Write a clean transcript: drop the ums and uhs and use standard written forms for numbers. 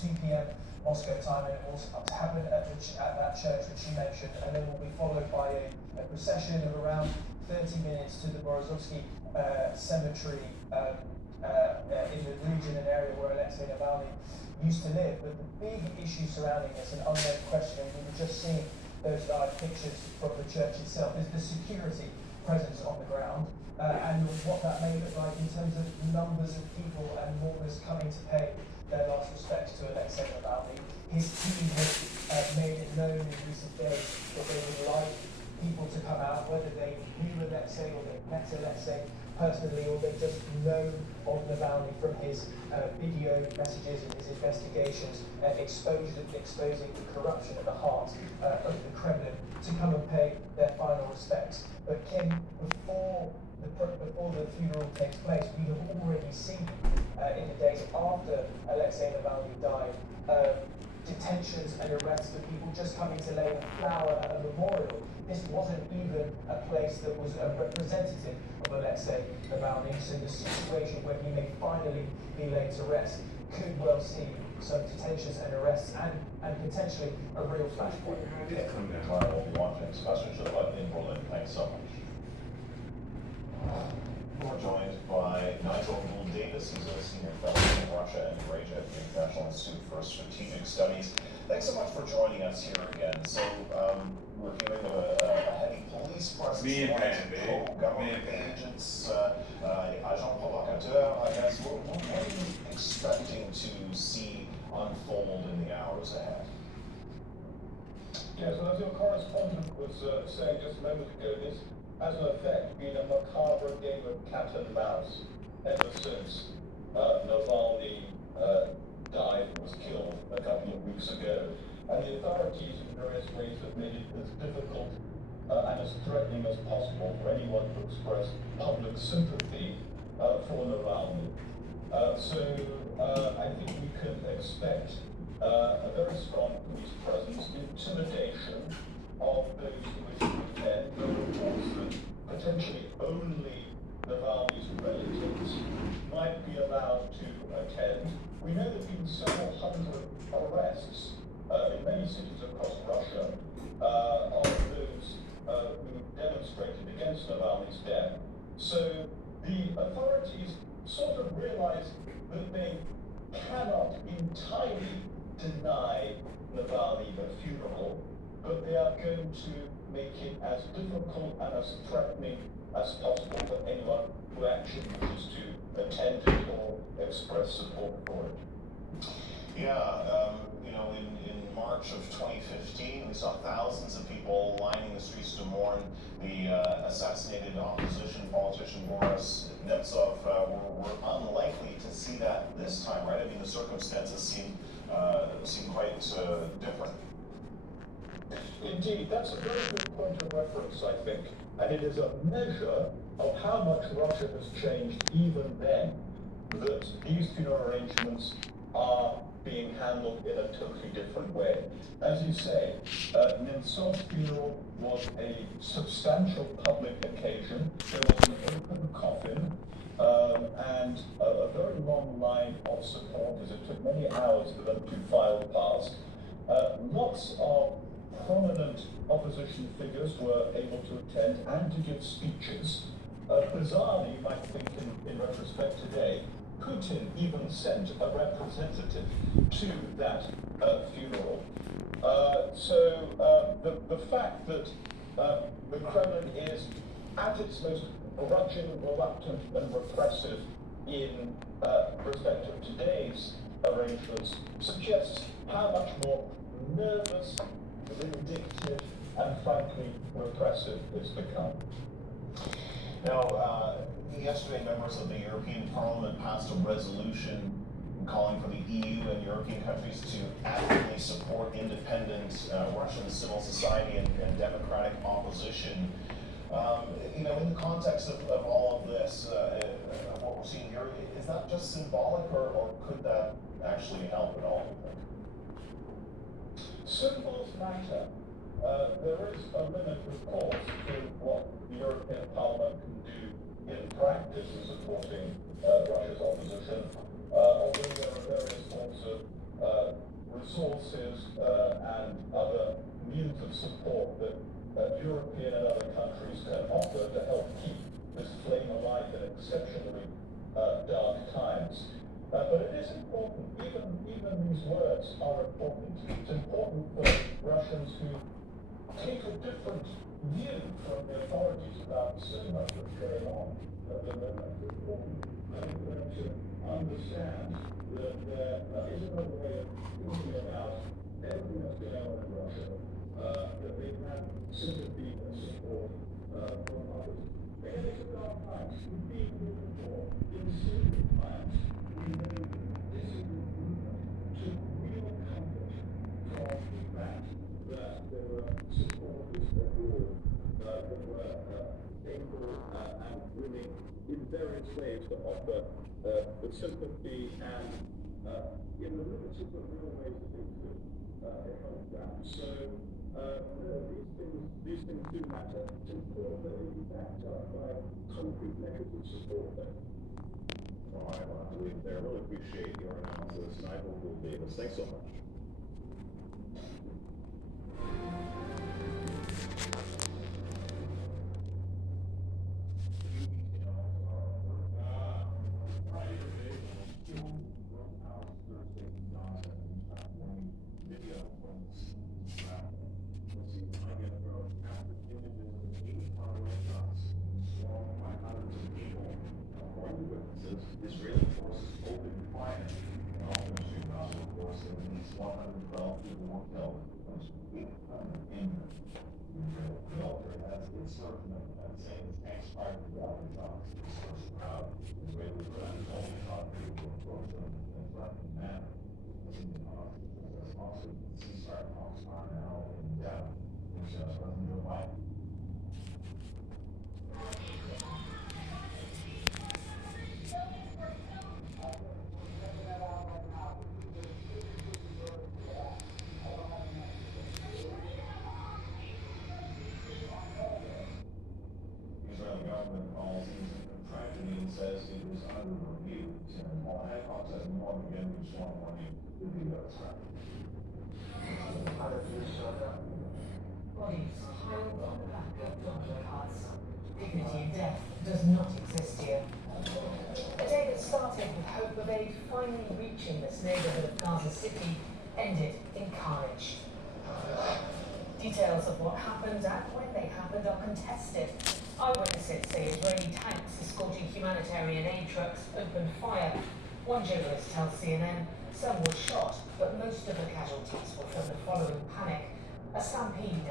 2 p.m. Moscow time, and it will happen at that church which you mentioned, and then will be followed by a procession of around 30 minutes to the Berezovsky cemetery in the region and area where Alexei Navalny used to live. But the big issue surrounding this, an unknown question, and we were just seeing those live pictures from the church itself, is the security presence on the ground, and what that may look like in terms of numbers of people and mourners coming to pay their last respects to Alexei Navalny. His team has made it known in recent days that they would like people to come out, whether they knew Alexei or they met Alexei personally, or they just know of Navalny from his video messages and his investigations, exposing the corruption at the heart of the Kremlin, to come and pay their final respects. But Kim, before the funeral takes place, we have already seen in the days after Alexei Navalny died, detentions and arrests of people just coming to lay a flower at a memorial. This wasn't even a place that was representative of Alexei Navalny, so the situation where he may finally be laid to rest could well see some detentions and arrests and potentially a real flashpoint. I will be watching this message in Berlin. Thanks so much. We're joined by Nigel Gould-Davis. He's a senior fellow in Russia and Eurasia at the International Institute for Strategic Studies. Thanks so much for joining us here again. So we're hearing of a heavy police presence, pro-government agents, agents provocateurs, I guess. What are you expecting to see unfold in the hours ahead? Yes, well, as your correspondent was saying just a moment ago, this has in effect been a macabre game of cat and mouse ever since Navalny died and was killed a couple of weeks ago. And the authorities in various ways have made it as difficult and as threatening as possible for anyone to express public sympathy for Navalny. So I think we can expect a very strong police presence, intimidation of those who wish to attend. There are reports that potentially only Navalny's relatives might be allowed to attend. We know there have been several hundred arrests in many cities across Russia of those who demonstrated against Navalny's death. So the authorities sort of realize that they cannot entirely deny Navalny a funeral, but they are going to make it as difficult and as threatening as possible for anyone who actually wishes to attend it or express support for it. Yeah, in March of 2015, we saw thousands of people lining the streets to mourn the assassinated opposition politician Boris Nemtsov. We're unlikely to see that this time, right? I mean, the circumstances seem quite different. Indeed, that's a very good point of reference, I think, and it is a measure of how much Russia has changed even then, that these funeral arrangements are being handled in a totally different way. As you say, Nemtsov's funeral was a substantial public occasion. There was an open coffin and a very long line of supporters. It took many hours for them to file past. Lots of prominent opposition figures were able to attend and to give speeches. Bizarrely, you might think in retrospect today, Putin even sent a representative to that funeral. So the fact that the Kremlin is at its most grudging, reluctant, and repressive in respect of today's arrangements suggests how much more nervous, vindictive, and frankly repressive it's become. Now, yesterday, members of the European Parliament passed a resolution calling for the EU and European countries to actively support independent Russian civil society and democratic opposition. In the context of all of this, what we're seeing here, is that just symbolic, or could that actually help at all? Symbols matter. There is a limit, of course, to what the European Parliament can do in practice in supporting Russia's opposition, although there are various forms of resources and other means of support that European and other countries can offer to help keep this flame alive in exceptionally dark times. But it is important, even these words are important. It's important for Russians who take a different view from the authorities about so much that's going on at the moment. It's important for them to understand that there is another way of thinking about everything that's going on in Russia, that they have sympathy and support from others. Again, it's a dark times. We've been here before in similar times. We know this is a movement to real comfort from the fact that there were supporters abroad that were able and willing in various ways to offer the sympathy and in the limited but real ways that they could help that. So these things do matter. It's important that they be backed up by concrete measures of support there. All right, well, I'll leave it there. Really appreciate your analysis, and I hope we'll be able to. Thanks so much. Israeli forces opened fire in Al-Nusra Gaza force, and at least 112 people were killed. Most 800 injured. Israel military has its version of that, saying its tanks fired the water shots to disperse the crowd. Israeli troops only shot people who approached them in a threatening manner. Also, ceasefire talks are now in doubt. President Joe Biden. Israeli government calls these a tragedy and says it is under review. Senator Paul Hancock says more again, we just want to warn you to be threat. Bodies piled on the back of doctor carts. Dignity in death does not exist here. A day that started with hope of aid finally reaching this neighborhood of Gaza City ended in carnage. Details of what happened and when they happened are contested. Eyewitnesses say Israeli tanks escorting humanitarian aid trucks opened fire. One journalist tells CNN some were shot, but most of the casualties were from the following panic. A stampede